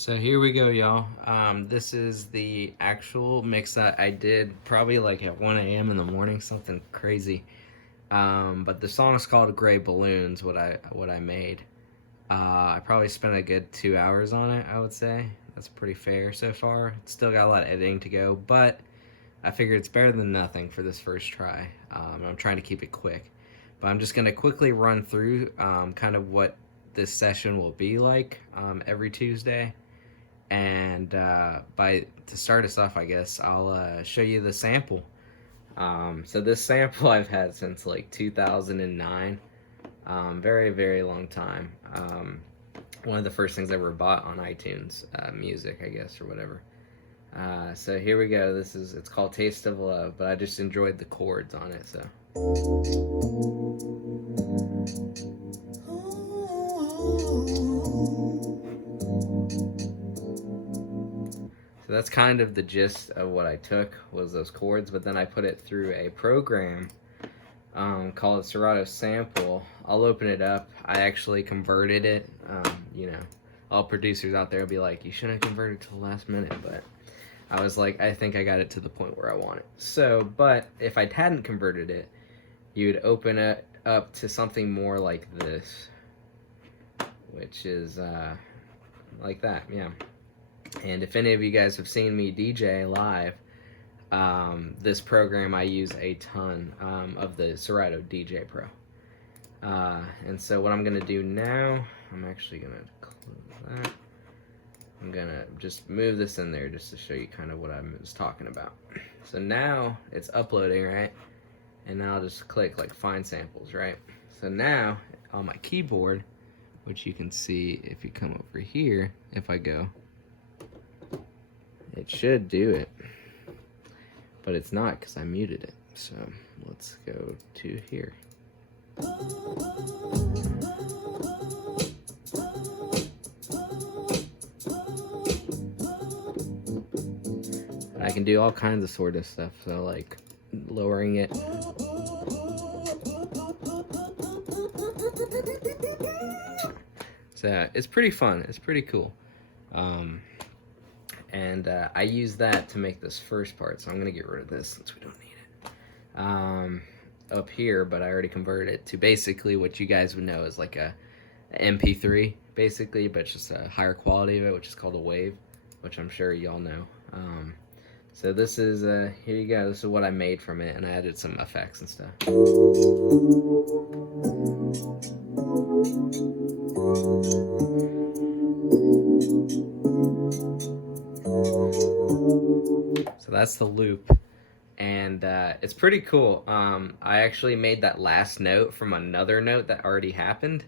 So here we go, y'all. This is the actual mix that I did probably like at 1 a.m. in the morning, something crazy. But the song is called "Gray Balloons." What I made. I probably spent a good 2 hours on it. I would say that's pretty fair so far. Still got a lot of editing to go, but I figured it's better than nothing for this first try. I'm trying to keep it quick, but I'm just gonna quickly run through kind of what this session will be like every Tuesday. And by to start us off, I guess I'll show you the sample. So this sample I've had since like 2009, very very long time. One of the first things I ever bought on iTunes Music, I guess, or whatever. So here we go. It's called Taste of Love, but I just enjoyed the chords on it. So. So that's kind of the gist of what I took, was those chords, but then I put it through a program called Serato Sample. I'll open it up. I actually converted it. All producers out there will be like, you shouldn't have converted to the last minute, but I was like, I think I got it to the point where I want it. So, but if I hadn't converted it, you'd open it up to something more like this, which is like that, yeah. And if any of you guys have seen me DJ live, this program I use a ton of the Serato DJ Pro. And so what I'm going to do now, I'm actually going to close that. I'm going to just move this in there just to show you kind of what I was talking about. So now it's uploading, right? And now I'll just click like find samples, right? So now on my keyboard, which you can see if you come over here, if I go, it should do it, but it's not because I muted it. So let's go to here. I can do all kinds of sort of stuff, so like lowering it. So it's pretty fun. It's pretty cool. And I use that to make this first part, so I'm gonna get rid of this since we don't need it up here, but I already converted it to basically what you guys would know is like a MP3 basically, but just a higher quality of it, which is called a wave, which I'm sure y'all know. So this is here you go. This is what I made from it, and I added some effects and stuff. So that's the loop, and it's pretty cool. I actually made that last note from another note that already happened,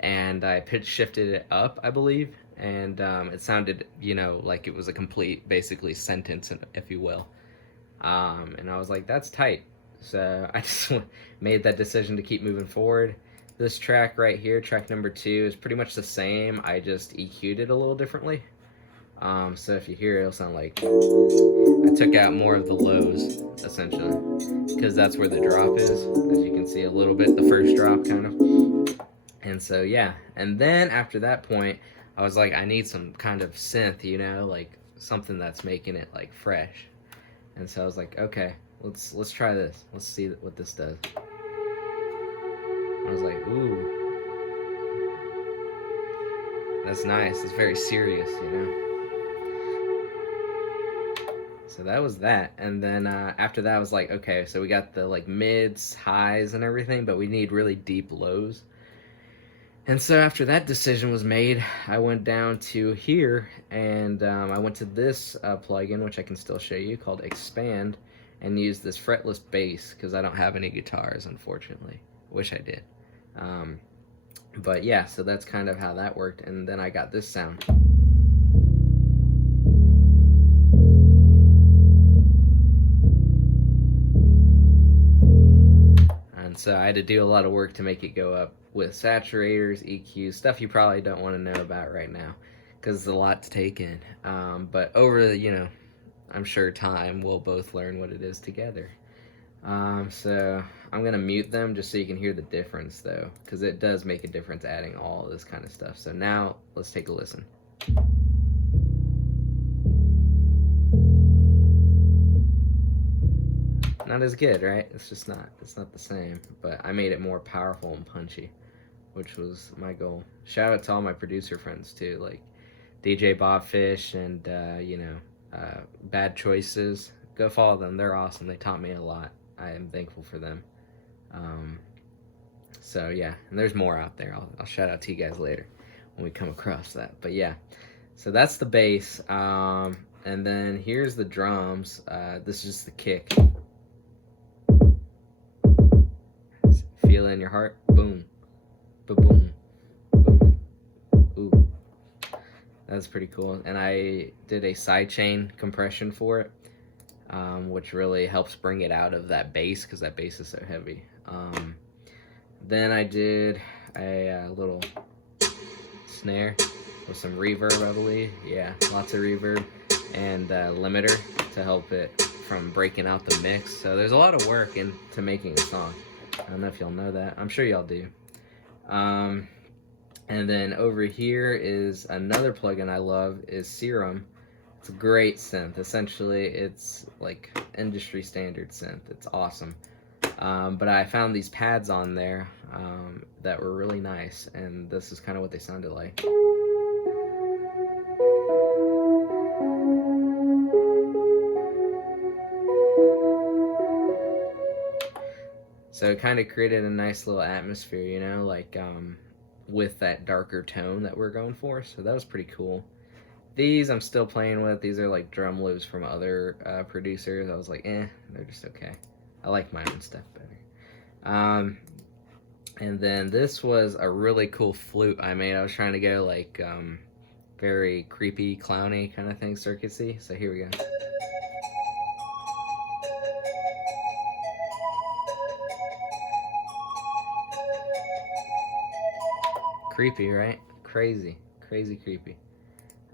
and I pitch shifted it up, I believe, and it sounded, like it was a complete, basically, sentence, if you will. And I was like, that's tight. So I just made that decision to keep moving forward. This track right here, track number 2, is pretty much the same. I just EQ'd it a little differently. So if you hear it, it'll sound like I took out more of the lows, essentially, because that's where the drop is. As you can see a little bit, the first drop kind of. And so, yeah. And then after that point, I was like, I need some kind of synth, like something that's making it like fresh. And so I was like, okay, let's try this. Let's see what this does. I was like, ooh, that's nice. It's very serious, So that was that. And then after that, I was like, okay, so we got the like mids, highs, and everything, but we need really deep lows. And so after that decision was made, I went down to here, and I went to this plugin, which I can still show you, called Expand, and used this fretless bass, because I don't have any guitars, unfortunately. Wish I did. But yeah, so that's kind of how that worked, and then I got this sound. And so I had to do a lot of work to make it go up with saturators, EQs, stuff you probably don't want to know about right now, because it's a lot to take in. But over the, I'm sure time, we'll both learn what it is together. So I'm going to mute them just so you can hear the difference, though, because it does make a difference adding all this kind of stuff. So now let's take a listen. Not as good, right? It's just not. It's not the same. But I made it more powerful and punchy, which was my goal. Shout out to all my producer friends too, like DJ Bob Fish and Bad Choices. Go follow them. They're awesome. They taught me a lot. I am thankful for them. So yeah, and there's more out there. I'll shout out to you guys later when we come across that. But yeah, so that's the bass. And then here's the drums. This is just the kick. Feel it in your heart. Boom. Ba-boom. Boom. Ooh. That's pretty cool. And I did a sidechain compression for it, which really helps bring it out of that bass, because that bass is so heavy. Then I did a little snare with some reverb, I believe. Yeah, lots of reverb. And limiter to help it from breaking out the mix. So there's a lot of work into making a song. I don't know if y'all know that. I'm sure y'all do. And then over here is another plugin I love, is Serum. It's a great synth. Essentially, it's like industry standard synth. It's awesome. But I found these pads on there that were really nice, and this is kind of what they sounded like. So it kind of created a nice little atmosphere, you know, like with that darker tone that we're going for. So that was pretty cool. These I'm still playing with. These are like drum loops from other producers. I was like, they're just okay. I like my own stuff better. And then this was a really cool flute I made. I was trying to go like very creepy, clowny kind of thing, circusy. So here we go. Creepy, right? Crazy creepy.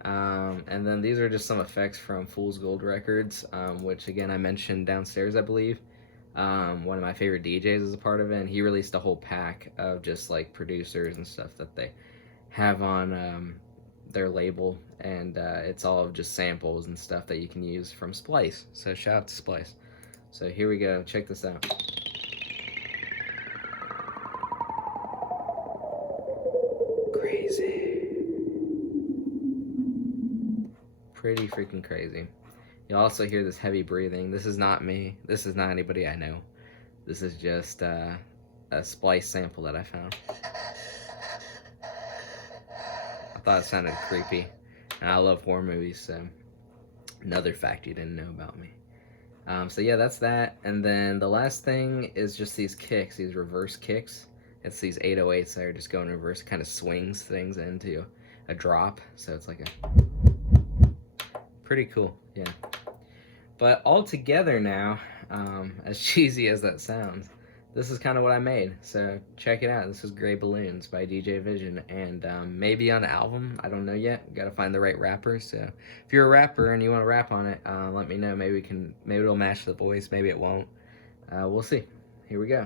And then these are just some effects from Fool's Gold Records, which again I mentioned downstairs, I believe. One of my favorite DJs is a part of it, and he released a whole pack of just like producers and stuff that they have on their label, and it's all of just samples and stuff that you can use from Splice. So shout out to Splice. So here we go, check this out. Pretty freaking crazy. You'll also hear this heavy breathing. This is not me. This is not anybody I know. This is just a Splice sample that I found. I thought it sounded creepy. And I love horror movies, so another fact you didn't know about me. So yeah, that's that. And then the last thing is just these kicks, these reverse kicks. It's these 808s that are just going reverse. It kind of swings things into a drop. So it's like a... pretty cool, yeah. But all together now, as cheesy as that sounds, this is kind of what I made. So check it out. This is Gray Balloons by DJ Vision, and maybe on an album. I don't know yet. Got to find the right rapper. So if you're a rapper and you want to rap on it, let me know. Maybe it'll match the voice. Maybe it won't. We'll see. Here we go.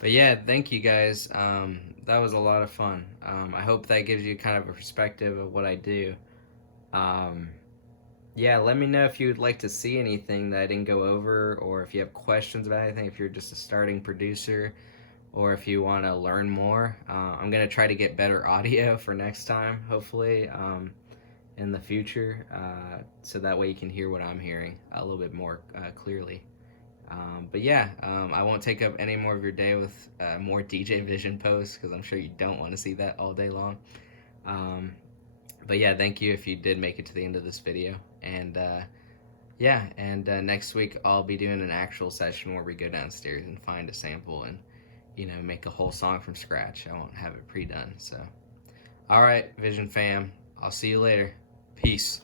But yeah, thank you guys. That was a lot of fun. I hope that gives you kind of a perspective of what I do. Um, yeah, let me know if you would like to see anything that I didn't go over, or if you have questions about anything, if you're just a starting producer, or if you want to learn more. I'm going to try to get better audio for next time, hopefully, in the future, so that way you can hear what I'm hearing a little bit more clearly. But yeah, I won't take up any more of your day with more DJ Vision posts, because I'm sure you don't want to see that all day long. Um, but yeah, thank you if you did make it to the end of this video. And yeah, and next week I'll be doing an actual session where we go downstairs and find a sample and, you know, make a whole song from scratch. I won't have it pre-done. So, all right, Vision fam, I'll see you later. Peace.